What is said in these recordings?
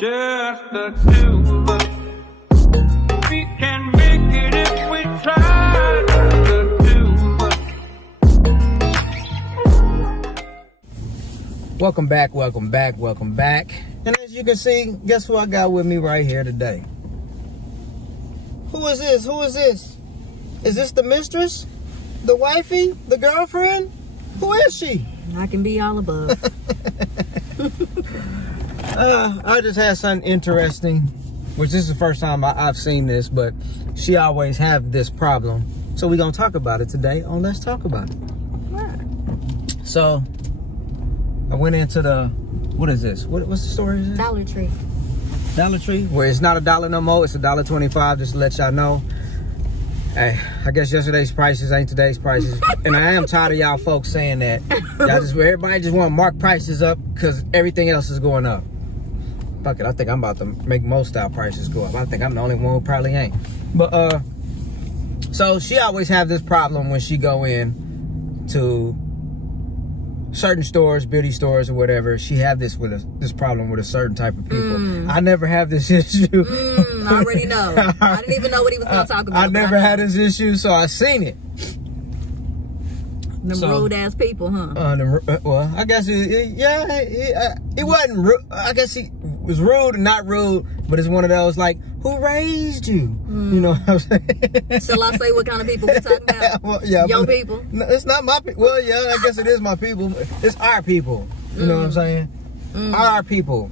Just the two of us. We can make it if we try. Just the two of us. Welcome back. And as you can see, guess who I got with me right here today? Who is this? Is this the mistress? The wifey? The girlfriend? Who is she? I can be all above. I just had something interesting, which this is the first time I've seen this, but she always have this problem. So we're going to talk about it today on Let's Talk About It. Right. So I went into the, what is this? What's the story? Is Dollar Tree. Dollar Tree, where it's not $1 no more, it's $1.25, just to let y'all know. Hey, I guess yesterday's prices ain't today's prices. And I am tired of y'all folks saying that. Everybody just want to mark prices up because everything else is going up. Fuck it, I think I'm about to make most our prices go up. I think I'm the only one who probably ain't. But, so she always have this problem when she go in to certain stores, beauty stores or whatever. She have this problem with a certain type of people. I never have this issue. I already know. I didn't even know what he was going to talk about. I never had this issue, so I seen it. Them rude ass people, huh? Well, I guess it wasn't rude. I guess he was rude and not rude, but it's one of those like, who raised you? You know what I'm saying? Shall I say what kind of people we're talking about? Well, yeah, your people? No, it's not my people. Well, yeah, I guess it is my people. It's our people. You know what I'm saying? Our people.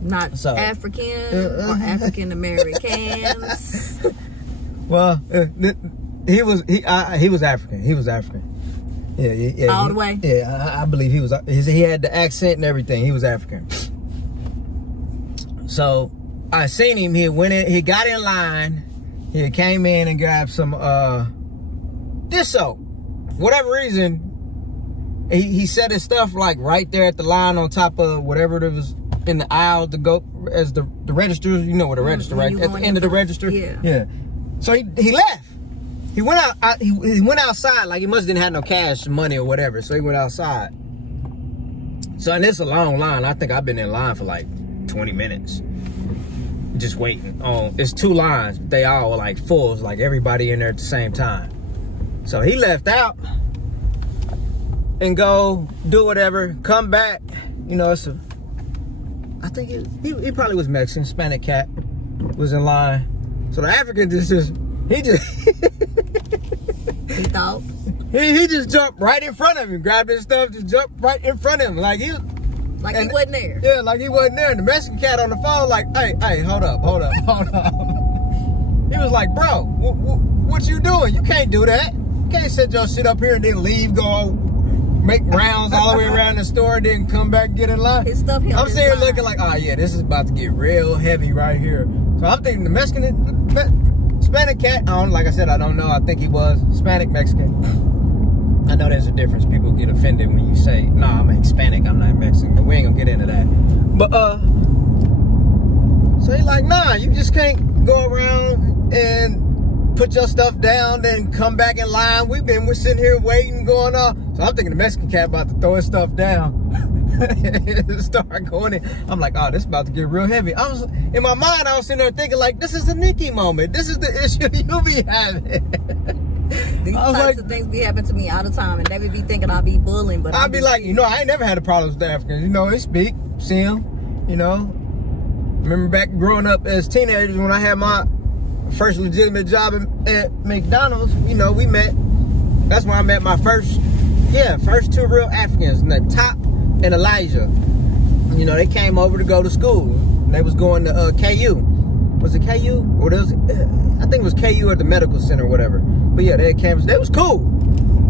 Not African or African Americans. Well, he was African. He was African. Yeah. All the way. Yeah, I believe he was. He had the accent and everything. He was African. So I seen him. He went in. He got in line. He came in and grabbed some dish soap. Whatever reason, he set his stuff like right there at the line on top of whatever it was in the aisle to go as the register. You know what a register, right? At the end of the register. Yeah. So he left. He went out. He went outside like he must didn't have no cash, money or whatever. So he went outside. So and it's a long line. I think I've been in line for like 20 minutes, just waiting. It's 2 lines. They all are like full. It's like everybody in there at the same time. So he left out and go do whatever. Come back. You know, I think he probably was Mexican. Hispanic cat was in line. So the African he thought he just jumped right in front of him, grabbed his stuff, just jumped right in front of him, like he wasn't there. Yeah, like he wasn't there. And the Mexican cat on the phone, like, hey, hold up. He was like, bro, what you doing? You can't do that. You can't set your shit up here and then leave, go make rounds all the way around the store, then come back and get in line. His stuff I'm sitting here looking like, oh yeah, this is about to get real heavy right here. So I'm thinking the Hispanic cat, like I said, I don't know. I think he was Hispanic Mexican. I know there's a difference. People get offended when you say, nah, I'm Hispanic, I'm not Mexican. But we ain't gonna get into that. But so he's like, nah, you just can't go around and put your stuff down, then come back in line. We're sitting here waiting, going on. So I'm thinking the Mexican cat about to throw his stuff down. Start going in. I'm like, oh, this is about to get real heavy. In my mind, I was sitting there thinking like, this is a Nikki moment. This is the issue you be having. These types of things be happening to me all the time, and they would be thinking I'll be bullying, but I'll be like, you know, I ain't never had a problem with the Africans. You know, they speak, see them, you know. Remember back growing up as teenagers when I had my first legitimate job at McDonald's, you know, we met. That's when I met my first 2 real Africans, Top and Elijah. You know, they came over to go to school. They was going to KU. Was it KU? Or I think it was KU at the medical center or whatever. But yeah, they was cool.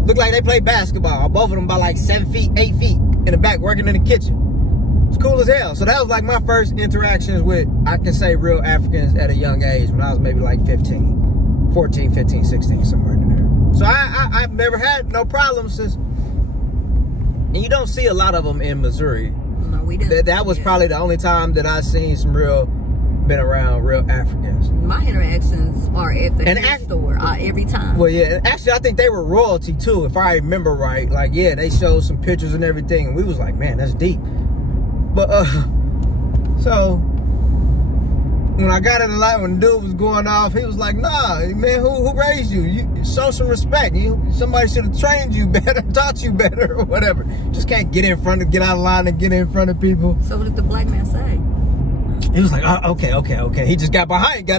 Looked like they played basketball. Both of them about like 7 feet, 8 feet in the back working in the kitchen. It's cool as hell. So that was like my first interactions with, I can say, real Africans at a young age when I was maybe like 14, 15, 16, somewhere in there. So I've never had no problems since. And you don't see a lot of them in Missouri. No, we didn't. That was probably the only time that I seen been around real Africans. My interactions are at the store every time. Well, yeah, actually, I think they were royalty too, if I remember right. Like, yeah, they showed some pictures and everything, and we was like, man, that's deep. But So when I got in the light, when the dude was going off, he was like, nah, man, who raised you? You show some respect. Somebody should have trained you better, taught you better, or whatever. Just can't get out of line and get in front of people. So what did the black man say? He was like, oh, okay. He just got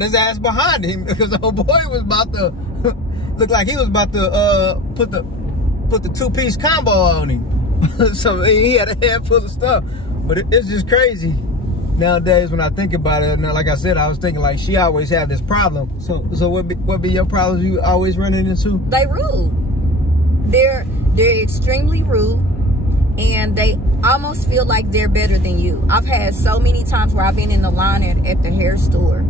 his ass behind him because the old boy was about to, looked like he was about to put the two-piece combo on him. So he had a handful of stuff. But it's just crazy. Nowadays, when I think about it, and like I said, I was thinking like she always had this problem. So what be your problems you always running into? They rude. They're extremely rude, and they almost feel like they're better than you. I've had so many times where I've been in the line at the hair store,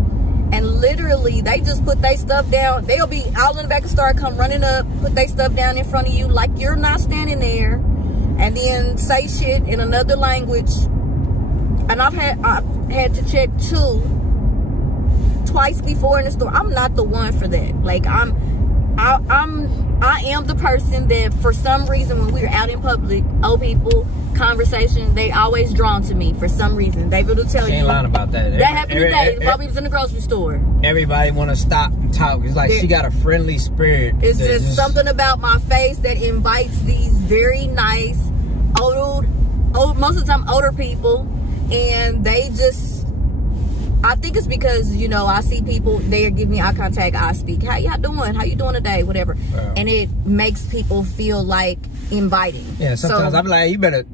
and literally they just put their stuff down. They'll be out in the back of the store, come running up, put their stuff down in front of you like you're not standing there, and then say shit in another language. And I've had to check twice before in the store. I'm not the one for that. Like I am the person that for some reason when we're out in public, old people, conversation, they always drawn to me for some reason. David will tell you. She ain't lying about that. That happened today while we was in the grocery store. Everybody want to stop and talk. It's like she got a friendly spirit. It's just something about my face that invites these very nice, old, most of the time older people. And they just, I think it's because, you know, I see people, they give me eye contact, I speak, how y'all doing? How you doing today? Whatever. Wow. And it makes people feel like inviting. Yeah, sometimes I be like, you better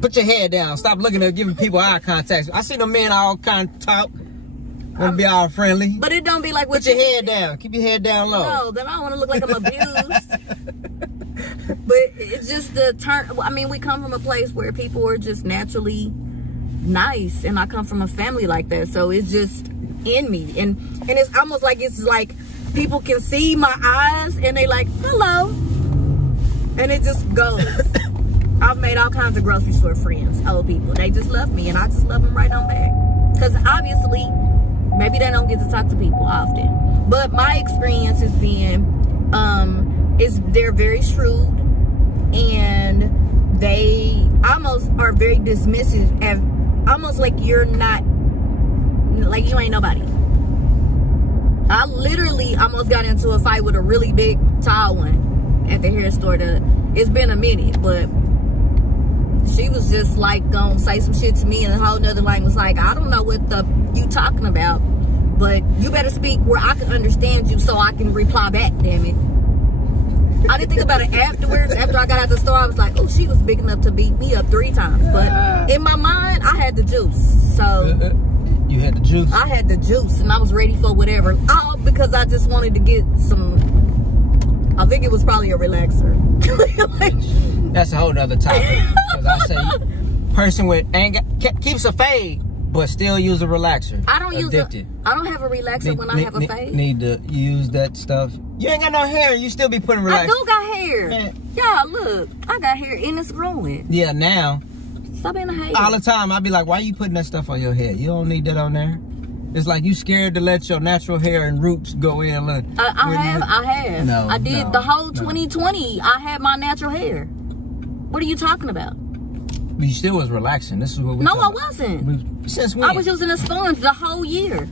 put your head down. Stop looking at giving people eye contact. I see them men all kind of talk, want to be all friendly. But it don't be like, put your head down. Keep your head down low. No, then I don't want to look like I'm abused. But it's just the turn. I mean, we come from a place where people are just naturally nice, and I come from a family like that, so it's just in me, and it's almost like it's like people can see my eyes and they like hello, and it just goes. I've made all kinds of grocery store friends, old people. They just love me, and I just love them right on back, because obviously maybe they don't get to talk to people often, but my experience has been they're very shrewd, and they almost are very dismissive and almost like you're not, like you ain't nobody. I literally almost got into a fight with a really big, tall one at the hair store. It's been a minute, but she was just like gonna say some shit to me in a whole nother language. Like, I don't know what the you talking about, but you better speak where I can understand you so I can reply back, damn it. I didn't think about it afterwards. After I got out the store, I was like, oh, she was big enough to beat me up 3 times. But in my mind, I had the juice. So you had the juice? I had the juice, and I was ready for whatever. All because I just wanted to get some, I think it was probably a relaxer. That's a whole nother topic. Because I say, person with anger keeps a fade, but still use a relaxer. I don't I don't have a relaxer when I have a fade. Need to use that stuff. You ain't got no hair, you still be putting relaxer. I do got hair. Yeah, look, I got hair and it's growing. Yeah, now. Stop being a hater. All the time, I be like, why you putting that stuff on your head? You don't need that on there. It's like you scared to let your natural hair and roots go in. Look, I have. No, I did the whole 2020. I had my natural hair. What are you talking about? You still was relaxing. This is what we. No, I wasn't. Since when? I was using a sponge the whole year.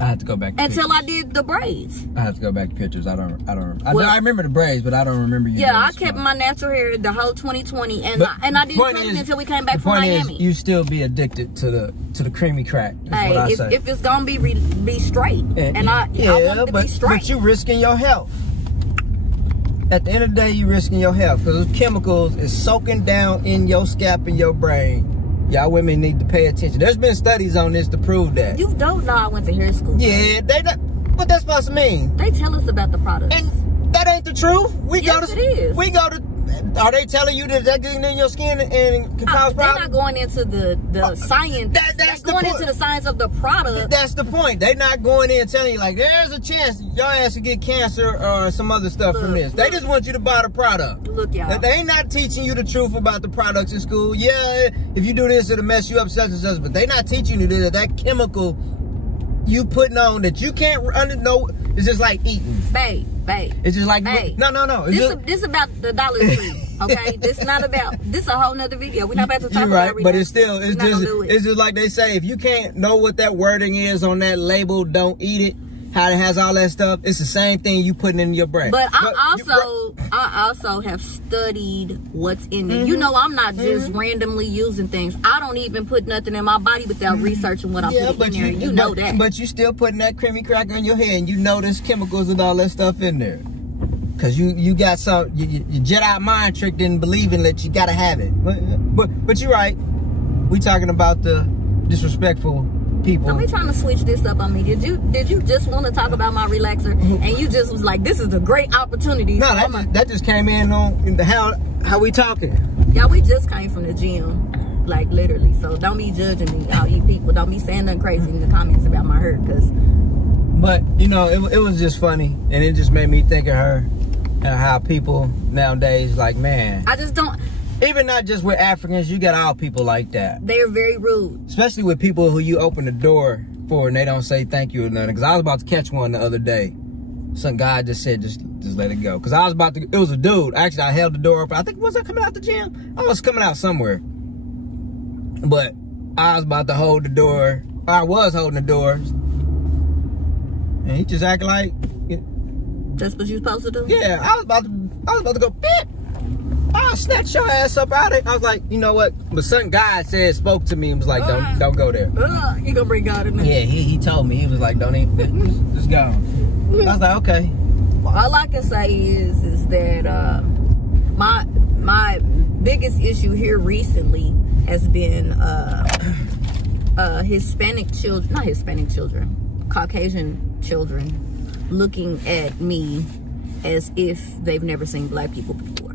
I had to go back to until pictures. I did the braids. I have to go back to pictures. I remember the braids, but I don't remember you. Yeah, I kept my natural hair the whole 2020, and I didn't cut it until we came back from Miami. The point is, you still be addicted to the creamy crack. Hey, what I say. If it's gonna be straight, and I want it to be straight. But you risking your health. At the end of the day, you risking your health because those chemicals is soaking down in your scalp and your brain. Y'all women need to pay attention. There's been studies on this to prove that. You don't know I went to hair school. Yeah, what that's supposed to mean? They tell us about the products. And that ain't the truth. Yes, it is. We go to. Are they telling you that getting in your skin and can cause problems? They're not going into the science. That's going into the science of the product. That's the point. They're not going in and telling you, like, there's a chance your ass will get cancer or some other stuff from this. They just want you to buy the product. Look, y'all. They ain't not teaching you the truth about the products in school. Yeah, if you do this, it'll mess you up, such and such. But they not teaching you that chemical you putting on that you can't know. It's just like eating. Babe. It's just like, babe. No. This about the Dollar Tree, Okay, this is a whole nother video. We're not about to talk You're about right, everything. but it's still, We're not gonna do it. it's just like they say, if you can't know what that wording is on that label, don't eat it. How it has all that stuff, it's the same thing you putting in your brain. But I also have studied what's in it. You know, I'm not just randomly using things. I don't even put nothing in my body without researching what I'm putting in there. You know that. But you still putting that creamy cracker in your head, and you know there's chemicals and all that stuff in there. Cause you got some, your Jedi mind trick didn't believe in that you gotta have it. But you're right. We talking about the disrespectful people. Don't be trying to switch this up on me. Did you just want to talk about my relaxer and you just was like, this is a great opportunity? No, that just came in on how we talking. Yeah, we just came from the gym, like literally. So don't be judging me, all you people. Don't be saying nothing crazy in the comments about my hurt, cause. But you know, it was just funny, and it just made me think of her and how people nowadays, like, man. I just don't. Even not just with Africans, you got all people like that. They're very rude. Especially with people who you open the door for and they don't say thank you or nothing. Because I was about to catch one the other day. Some guy just said, just let it go. Because I was about to, it was a dude. Actually, I held the door open. I think, was I coming out the gym? I was coming out somewhere. But I was about to hold the door. I was holding the door. And he just acted like. That's what you supposed to do? Yeah, I was about to go, beep. I'll snatch your ass up out of it. I was like, you know what? But some guy spoke to me and was like, don't go there. You gonna bring God in there? Yeah, he told me. He was like, don't even, just go. I was like, okay. Well, all I can say is that my biggest issue here recently has been Caucasian children looking at me as if they've never seen black people before.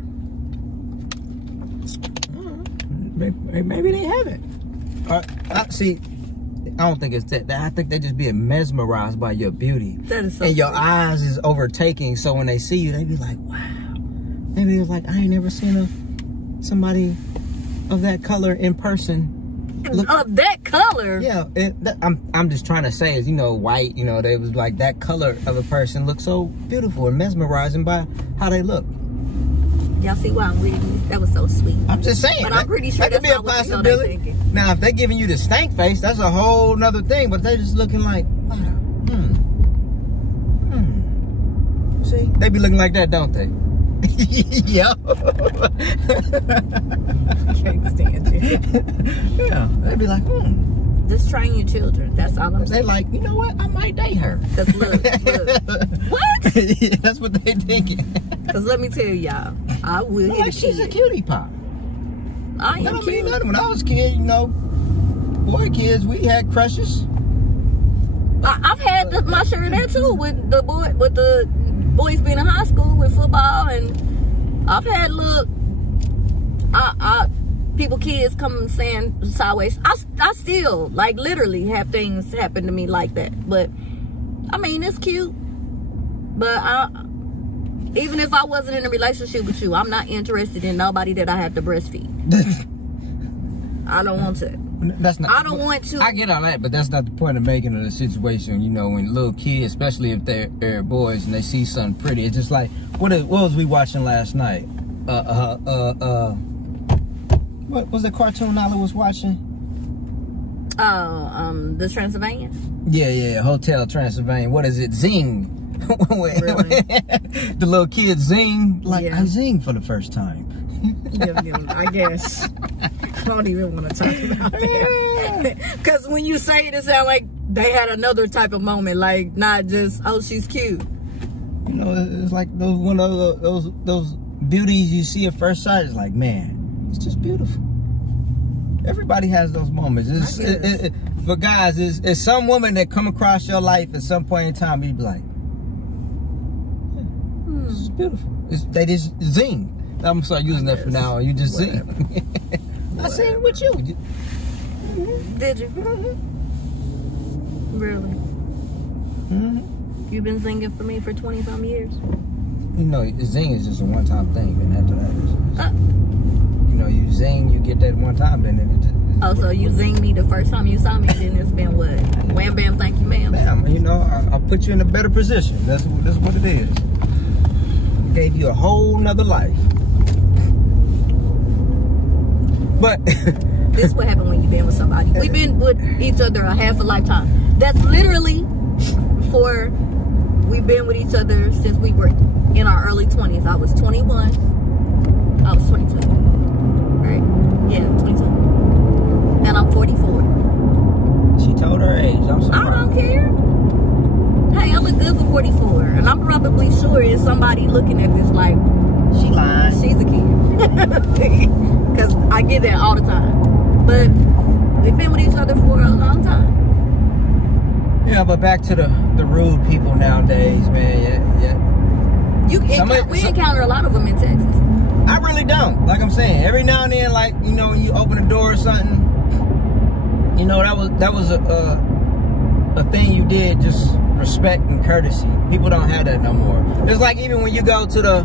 Maybe they haven't. See, I don't think it's that. I think they just being mesmerized by your beauty. That is so and your sweet. eyes is overtaking. So when they see you, they be like, wow. Maybe it's like, I ain't never seen somebody of that color in person. Of that color? Yeah, I'm just trying to say is, you know, white, you know, they was like that color of a person looks so beautiful and mesmerizing by how they look. Y'all see why I'm with you? That was so sweet. I'm just saying. But I'm pretty sure that could that's be a not what the hell possibility. they thinking. Now, if they're giving you the stank face, that's a whole nother thing. But they just looking like, wow, See, they be looking like that, don't they? Yeah. Can't stand you. Yeah, they be like, Just train your children. That's all I'm They saying. like, you know what? I might date her. Cause look. What? Yeah, that's what they thinking. Cause let me tell y'all, I will hit Like, a she's a kid. cutie pie. I I am don't mean cute. nothing. When I was a kid, you know, boy kids, we had crushes. I've had my share of that too with the boys being in high school with football, and I've had kids come saying sideways. I still like literally have things happen to me like that, but I mean it's cute. But even if I wasn't in a relationship with you, I'm not interested in nobody that I have to breastfeed. I don't want to. That's not. I don't want to. I get all that, but that's not the point of making of the situation. You know, when little kids, especially if they're boys and they see something pretty, it's just like what was we watching last night? What was the cartoon Nala was watching? The Transylvania. Yeah, Hotel Transylvania. What is it? Zing. Really? The little kids zing. Like, Yeah. I zing for the first time. I guess. I don't even want to talk about that. Because when you say it, it sounds like they had another type of moment. Like, not just, oh, she's cute. You know, it's like one of those beauties you see at first sight. It's like, man, it's just beautiful. Everybody has those moments. For guys, it's some woman that come across your life at some point in time, you'd be like, this is beautiful. They just zing. I'm gonna start using that from now on. You just zing. I sing with you. Did you? Really? You've been singing for me for 20-some years. You know, zing is just a one-time thing, and after that, you know, you zing, you get that one time, then it just. Oh, so you zinged me the first time you saw me, then it's been what? Wham, bam, thank you, ma'am. Ma'am, you know, I'll put you in a better position. That's what it is. Gave you a whole nother life. But this what happened when you've been with somebody. We've been with each other a half a lifetime. That's literally we've been with each other since we were in our early 20s. I was 21. I was 22. Right? Yeah, 22. And I'm 44. she told her age. I'm sorry. I don't care. Hey, I look good for 44. And I'm probably sure it's somebody looking at this like, She lying. she's a kid. Because I get that all the time. But we've been with each other for a long time. Yeah, but back to the rude people nowadays, man. Yeah. We encounter a lot of them in Texas. I really don't. Like I'm saying, every now and then, like, you know, when you open a door or something, you know, that was a thing you did, just respect and courtesy. People don't have that no more. It's like even when you go to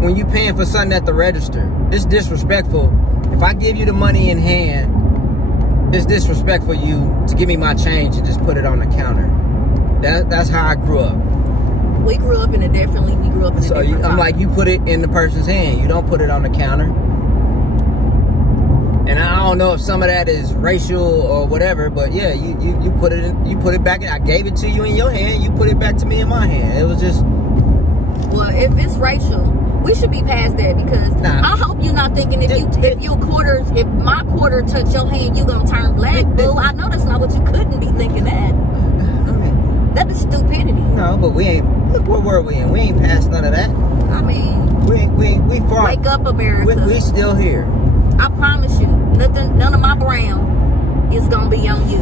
when you paying for something at the register, it's disrespectful. If I give you the money in hand, it's disrespectful you to give me my change and just put it on the counter. That's how I grew up. We grew up in a different time. I'm like, you put it in the person's hand. You don't put it on the counter. And I don't know if some of that is racial or whatever, but yeah, you put it back in. I gave it to you in your hand. You put it back to me in my hand. It was just. Well, if it's racial, we should be past that because I hope you're not thinking if my quarter touch your hand, you gonna turn black. Boo, I know that's not what you couldn't be thinking that. That is stupidity. No, but we ain't. Look, what were we in? We ain't past none of that. I mean, we far. Wake up, America. We still here. I promise you, none of my brown is gonna be on you.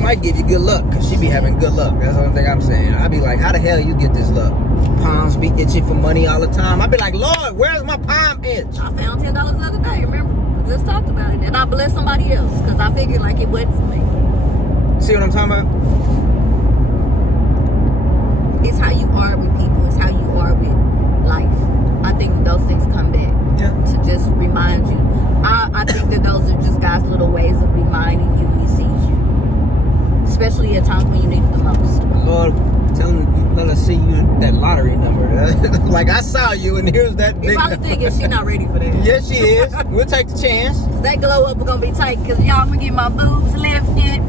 Might give you good luck because she be having good luck. That's the only thing I'm saying. I be like, how the hell you get this luck? Palms be itching for money all the time. I be like, Lord, where's my palm itch? I found $10 the other day. Remember, we just talked about it, and I blessed somebody else because I figured like it wasn't for me. See what I'm talking about? It's how you are with people. It's how you are with life. I think those things come back to just remind you. I think that those are just God's little ways of reminding you He sees you, especially at times when you need it the most. Lord, let us see you that lottery number. Like I saw you, and here's that. You probably thinking she's not ready for that. Yes, she is. We'll take the chance. That glow up is gonna be tight because y'all, I'm gonna get my boobs lifted.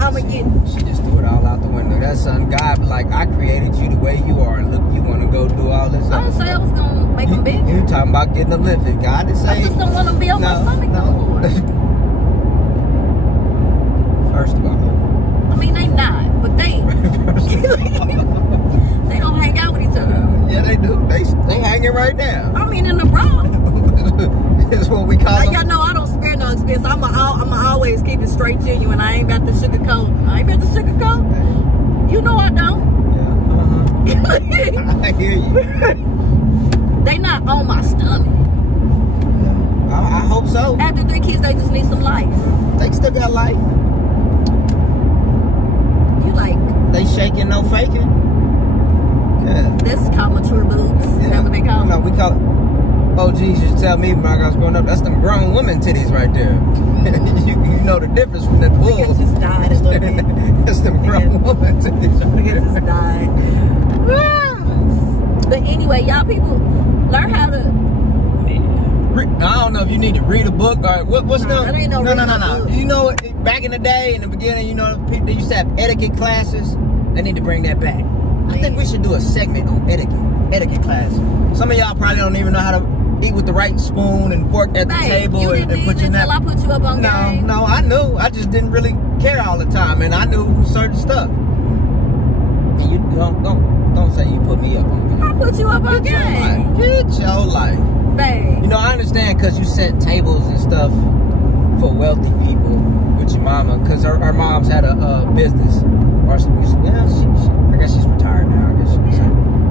I'm gonna get. She just threw it all out the window. That son, God, like I created you the way you are, and look, you want to go do all this. I didn't say I was gonna make them big. You talking about getting them lifted? God didn't say. I just don't want them to be on my stomach no more. First of all, I mean they not, but they they don't hang out with each other. Yeah, they do. They hanging right now. I mean in the bra. Is what we call like, y'all know I don't spare no expense. I'm always keep it straight genuine. I ain't got the sugarcoat. You know I don't. Yeah. I hear you. They not on my stomach. I hope so. After 3 kids, they just need some life. They still got life. You like? They shaking, no faking. Yeah. That's called mature boobs. Is that what they call? No, we call it. Oh, geez, you tell me when I was growing up, that's them grown women titties right there. you know the difference from that bull. I just died a little bit. That's them grown woman titties. I just died. But anyway, y'all people, learn how to. I don't know if you need to read a book or what's No. You know, back in the day, in the beginning, you know, they used to have etiquette classes. They need to bring that back. I think we should do a segment on etiquette class. Some of y'all probably don't even know how to eat with the right spoon and fork at the table. You didn't eat until I put you up on game. No, I knew. I just didn't really care all the time, and I knew certain stuff. And you don't say you put me up on game. I put you up on game. Get your life. Babe. You know, I understand because you set tables and stuff for wealthy people with your mama, because her mom's had a business. Or I guess she's retired now. I guess she say.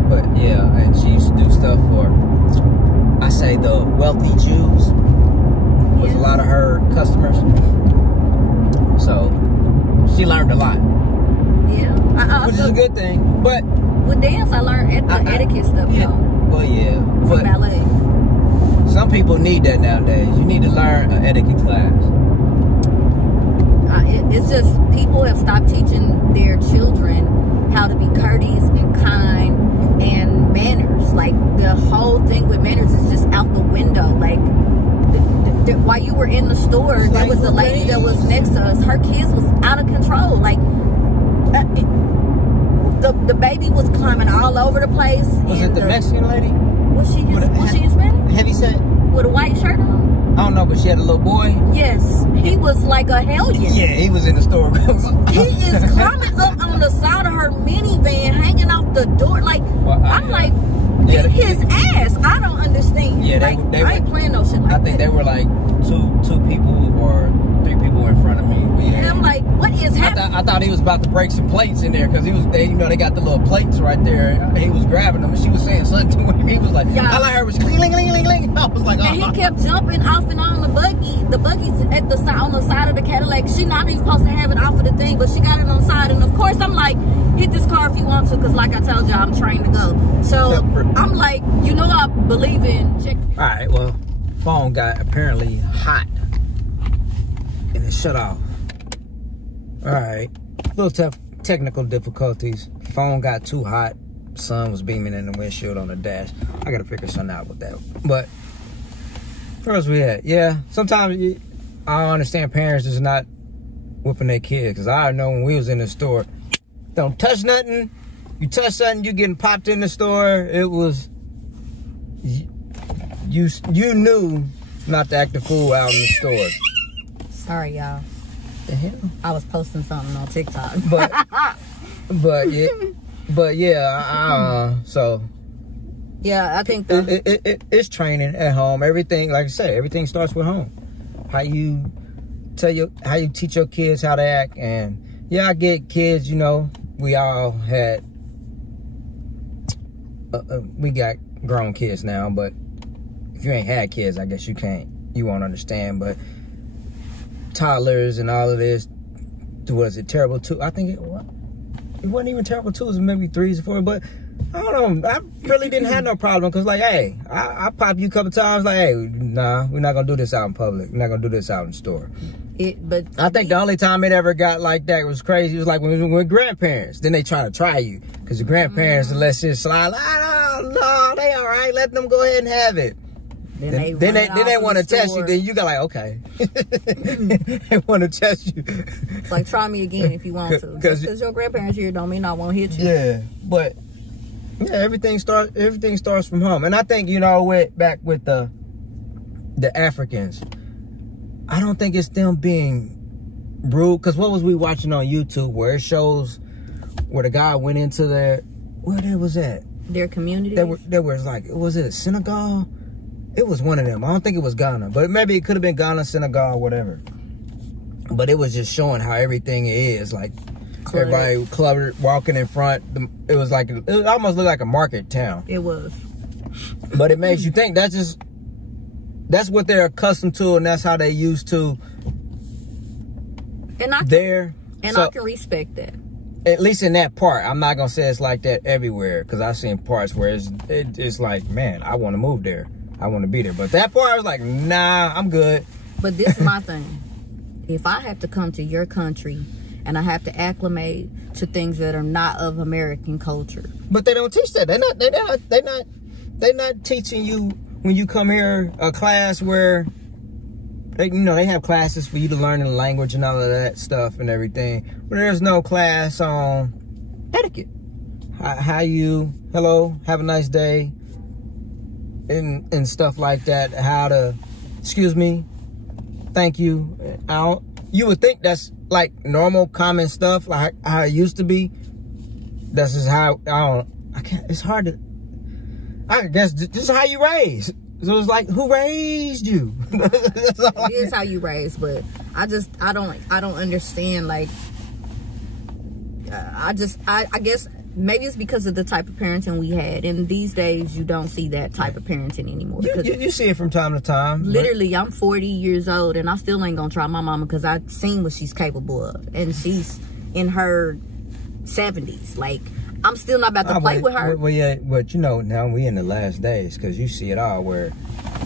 But yeah, and she used to do stuff for, I say, the wealthy Jews. Was a lot of her customers. So she learned a lot. Yeah, which is a good thing. But with dance, I learned etiquette stuff. Yeah. Well, yeah. From ballet. Some people need that nowadays. You need to learn an etiquette class. It's just people have stopped teaching their children how to be courteous and kind and manners. Like the whole thing with manners is just out the window. Like while you were in the store, there was a lady that was next to us. Her kids was out of control. Like, the baby was climbing all over the place. Was it the Mexican lady? Was she Hispanic? Heavy set? With a white shirt on? I don't know, but she had a little boy. Yes. He was like a hellion. Yeah, he was in the store. He is climbing up on the side of her minivan, hanging off the door. Like, I'm like, beat his ass. I don't understand. Yeah, like, I ain't playing no shit like that. I think they were like two people or 3 people in front of me. And I'm like, what is happening? I thought he was about to break some plates in there because they got the little plates right there. He was grabbing them and she was saying something to him. He was like, all I heard was cling, cling, cling, cling. I was like, oh. And he kept jumping off and on the buggy. The buggy's at the side, on the side of the Cadillac. She not even supposed to have it off of the thing, but she got it on the side. And of course, I'm like, hit this car if you want to, because like I told you, I'm trained to go. So I'm like, you know, I believe in check. All right, well, phone got apparently hot and it shut off. All right, little technical difficulties. Phone got too hot. Sun was beaming in the windshield on the dash. I gotta figure something out with that. But where else we at? Yeah, sometimes I don't understand parents just not whooping their kids, because I know when we was in the store, don't touch nothing. You touch something, you getting popped in the store. It was you knew not to act the fool out in the store. Sorry, y'all. The hell? I was posting something on TikTok. But yeah, so yeah, I think it's training at home. Everything, like I said, everything starts with home. How you teach your kids how to act. And yeah, I get kids, you know, we all had we got grown kids now, but if you ain't had kids, I guess you won't understand. But toddlers and all of this, was it terrible too? I think it wasn't even terrible too. It was maybe 3s or 4s, but I don't know. I really didn't have no problem, because like, hey, I popped you a couple times. Like, hey, nah, we're not gonna do this out in public. We're not gonna do this out in the store. But I think the only time it ever got like that was crazy. It was like when grandparents. Then they try to try you, because the grandparents let shit slide. Like, no, they all right. Let them go ahead and have it. Then they want to test you. Then you got like, okay. They want to test you. Like, try me again if you want to. Because your grandparents here don't mean I won't hit you. Yeah, but yeah, everything starts from home. And I think, you know, back with the Africans, I don't think it's them being rude. Because what was we watching on YouTube where it shows where the guy went into where they was at? Their community? There was like, was it Senegal? It was one of them. I don't think it was Ghana, but maybe it could have been Ghana, Senegal, whatever. But it was just showing how everything is, like cluttered. Everybody cluttered, walking in front. It was like, it almost looked like a market town. It was. But it makes you think that's what they're accustomed to, and that's how they used to. And I can respect that. At least in that part. I'm not gonna say it's like that everywhere, because I've seen parts where it's like, man, I want to move there. I want to be there. But that part, I was like, nah, I'm good. But this is my thing. If I have to come to your country and I have to acclimate to things that are not of American culture. But they don't teach that. They're not teaching you when you come here a class where they have classes for you to learn the language and all of that stuff and everything. But there's no class on etiquette. Hello, have a nice day. And stuff like that, how to, excuse me, thank you. You would think that's like normal, common stuff, like how it used to be. That's just how, it's hard to, I guess this is how you raise. So it's like, who raised you? It is how you raise, but I don't understand, like, I guess, maybe it's because of the type of parenting we had. And these days, you don't see that type of parenting anymore. You see it from time to time. Literally, I'm 40 years old, and I still ain't going to try my mama, because I've seen what she's capable of. And she's in her 70s. Like, I'm still not about to play with her. Well, yeah, but you know, now we in the last days, because you see it all where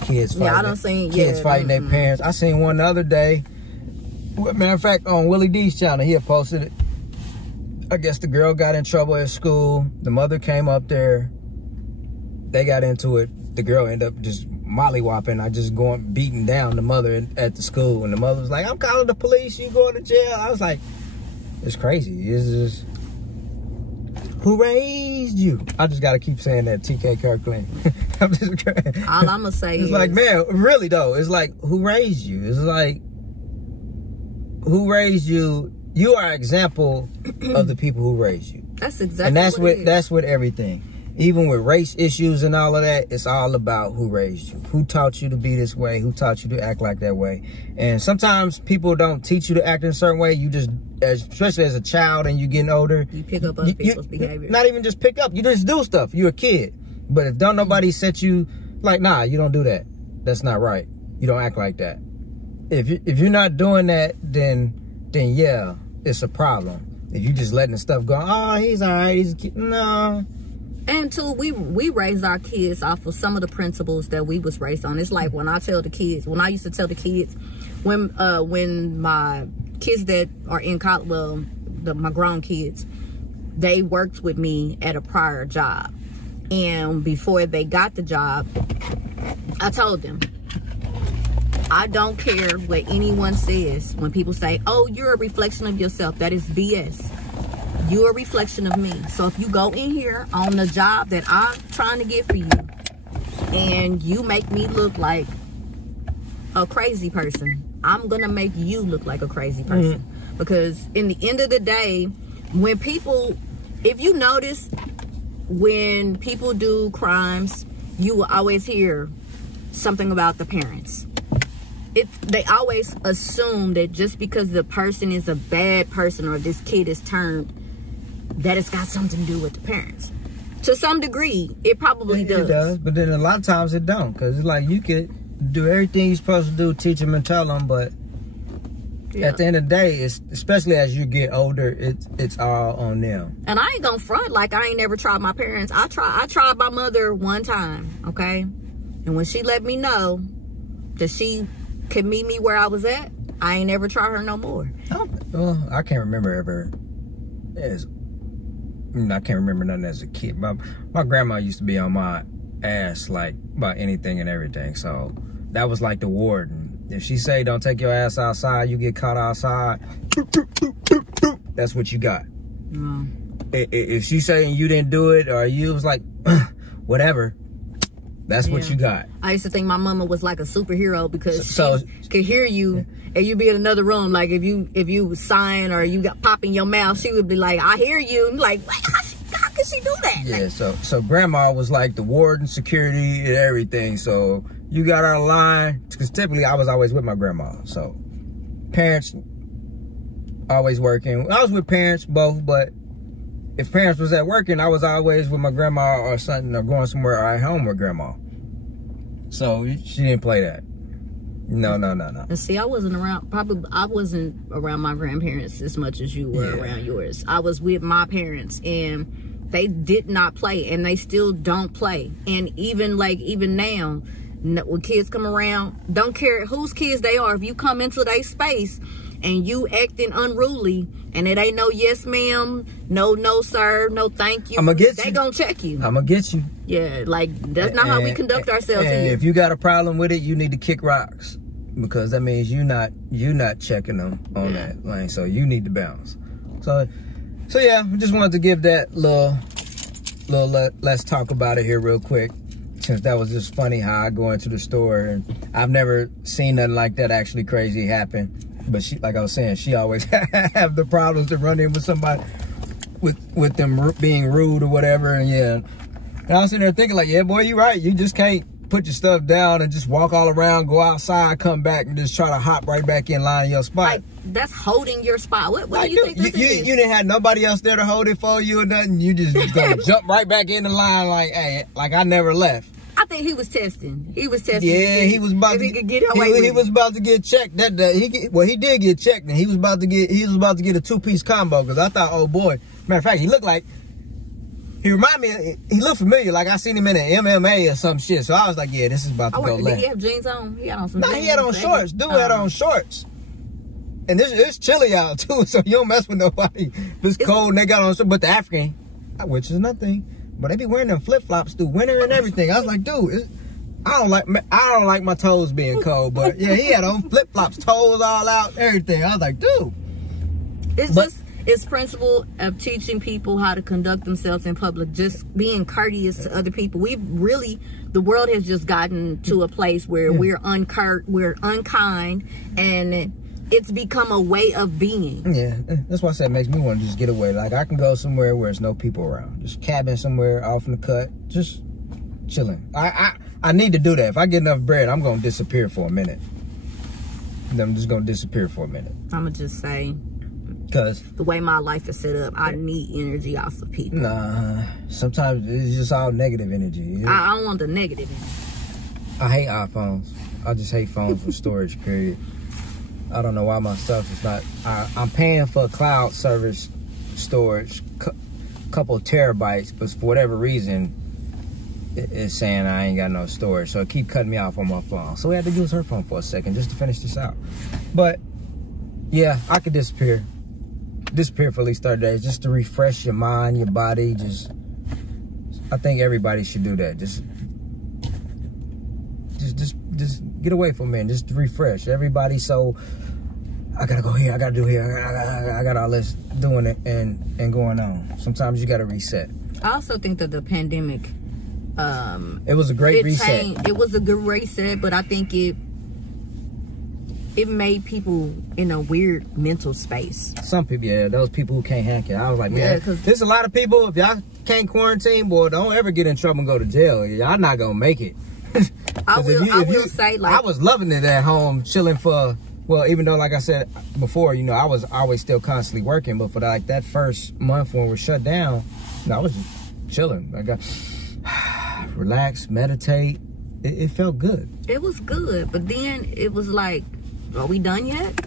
kids fighting their parents. I seen one the other day. Matter of fact, on Willie D's channel, he had posted it. I guess the girl got in trouble at school. The mother came up there. They got into it. The girl ended up just mollywhopping. I just beating down the mother at the school, and the mother was like, "I'm calling the police. You going to jail?" I was like, "It's crazy. It's just who raised you?" I just gotta keep saying that. TK Kirkland. I'm just all I'm gonna say it's is, like, man, really though, it's like, who raised you? It's like, who raised you? You are an example of the people who raised you. That's exactly and that's what it is. That's with everything. Even with race issues and all of that, it's all about who raised you. Who taught you to be this way? Who taught you to act like that way? And sometimes people don't teach you to act in a certain way. You just, especially as a child and you getting older, you pick up other people's behavior. Not even just pick up. You just do stuff. You're a kid. But if don't nobody set you, like, nah, you don't do that. That's not right. You don't act like that. If you're not doing that, then yeah, it's a problem. If you just letting the stuff go, oh, he's all right, he's a kid. No. And two, we raised our kids off of some of the principles that we was raised on. It's like when I used to tell the kids, when my kids that are in college, well, my grown kids, they worked with me at a prior job. And before they got the job, I told them, I don't care what anyone says when people say, oh, you're a reflection of yourself. That is BS. You're a reflection of me. So if you go in here on the job that I'm trying to get for you and you make me look like a crazy person, I'm going to make you look like a crazy person. Mm-hmm. Because in the end of the day, when people, if you notice, when people do crimes, you will always hear something about the parents. They always assume that just because the person is a bad person or this kid is turned, that it's got something to do with the parents. To some degree, it probably does. It does, but then a lot of times it don't. Because it's like you could do everything you're supposed to do, teach them and tell them, but at the end of the day, especially as you get older, it's all on them. And I ain't gonna front like I ain't never tried my parents. I tried my mother one time, okay? And when she let me know that she could meet me where I was at, I ain't never try her no more. Oh, well, I can't remember ever. I can't remember nothing as a kid. My grandma used to be on my ass like about anything and everything. So that was like the warden. If she say don't take your ass outside, you get caught outside. That's what you got. If she saying you didn't do it or you was like whatever, that's what you got. I used to think my mama was like a superhero because she could hear you and you be in another room. Like if you sign or you got pop in your mouth, she would be like, I hear you. And like, how could she do that? Yeah, like, so grandma was like the warden, security, and everything. So you got out of line, because typically I was always with my grandma. So parents always working. I was with parents both, but if parents was at working, I was always with my grandma or something, or going somewhere or at home with grandma. So she didn't play that. No. And see, I wasn't around my grandparents as much as you were around yours. I was with my parents and they did not play, and they still don't play. And even now, when kids come around, don't care whose kids they are, if you come into their space and you acting unruly and it ain't no yes ma'am, no sir, no thank you, they gonna check you. I'm gonna get you. Yeah, like that's not how we conduct ourselves and here. If you got a problem with it, you need to kick rocks, because that means you not checking them on that lane. So you need to bounce. So yeah, I just wanted to give that little let's talk about it here real quick, since that was just funny how I go into the store and I've never seen nothing like that actually crazy happen. But she, like I was saying, she always have the problems to run in with somebody with them being rude or whatever. And and I was sitting there thinking like, yeah, boy, you're right. You just can't put your stuff down and just walk all around, go outside, come back, and just try to hop right back in line in your spot. Like, that's holding your spot. What do you think this is? You didn't have nobody else there to hold it for you or nothing. You just gonna jump right back in the line like, hey, like I never left. I think he was testing. Yeah, he was about to get away with it. He was about to get checked. He did get checked, and he was about to get a 2-piece combo. Because I thought, oh boy, matter of fact, he reminded me. He looked familiar. Like I seen him in an MMA or some shit. So I was like, yeah, this is about to go left. Did he have jeans on? He had on some. No, he had on shorts. Dude had on shorts. And it's chilly out too, so you don't mess with nobody. If it's cold and they got on shorts, but the African, which is nothing. But they be wearing them flip-flops through winter and everything. I was like, dude, I don't like my toes being cold, but yeah, he had on flip flops, toes all out, everything. I was like, dude. It's principle of teaching people how to conduct themselves in public, just being courteous to other people. The world has just gotten to a place where we're unkind, and it's become a way of being. Yeah, that's why I said it makes me want to just get away. Like, I can go somewhere where there's no people around, just cabin somewhere off in the cut, just chilling. I need to do that. If I get enough bread, I'm gonna disappear for a minute. I'm just gonna disappear for a minute. I'ma just say, because the way my life is set up, I need energy off of people. Nah, sometimes it's just all negative energy. I don't want the negative energy. I hate iPhones. I just hate phones for storage, period. I don't know why my stuff is not. I'm paying for cloud service storage, couple terabytes, but for whatever reason, it's saying I ain't got no storage, so it keep cutting me off on my phone. So we had to use her phone for a second just to finish this out. But yeah, I could disappear for at least 30 days just to refresh your mind, your body. I think everybody should do that. Just get away for a minute, just to refresh. Everybody, so I gotta go here, I gotta do here, I got all this doing it and going on. Sometimes you gotta reset. I also think that the pandemic, it was a great reset. It was a good reset, but I think it made people in a weird mental space. Some people, yeah, those people who can't hack it. I was like, man, there's a lot of people, if y'all can't quarantine, boy, don't ever get in trouble and go to jail. Y'all not gonna make it. I will say, like, I was loving it at home, chilling for, well, even though, like I said before, you know, I was always still constantly working, but for like that first month when we were shut down, you know, I was just chilling. I got relax, meditate. It felt good. It was good, but then it was like, are we done yet?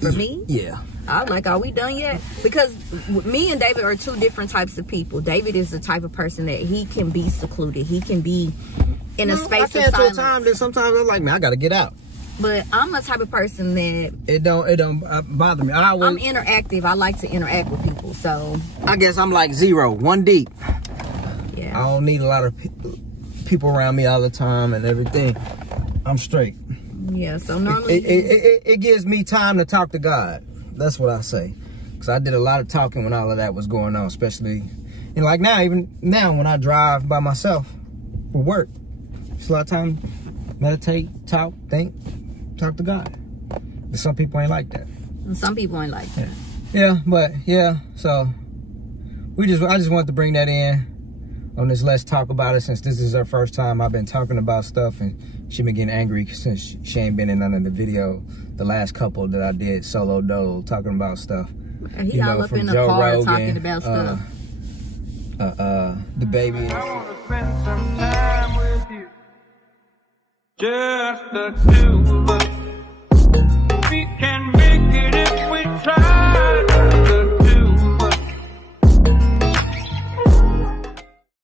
For me? Yeah. I was like, are we done yet? Because me and David are two different types of people. David is the type of person that he can be secluded. He can be in a space of silence. That sometimes I'm like, man, I gotta get out. But I'm the type of person that it don't bother me. I'm interactive. I like to interact with people. So I guess I'm like 0, 1 deep. Yeah. I don't need a lot of people around me all the time and everything. I'm straight. Yeah. So normally it gives me time to talk to God. That's what I say. Because I did a lot of talking when all of that was going on, especially, and like now, even now when I drive by myself for work, it's a lot of time meditate, talk, think, talk to God. But some people ain't like that. And some people ain't like that. Yeah, but yeah, so I just wanted to bring that in on this Let's Talk About It, since this is her first time I've been talking about stuff, and she been getting angry since she ain't been in none of the video, the last couple that I did solo dolo talking about stuff. He all up in the car talking about stuff. The baby. I want to spend some time with you. Just the two of us.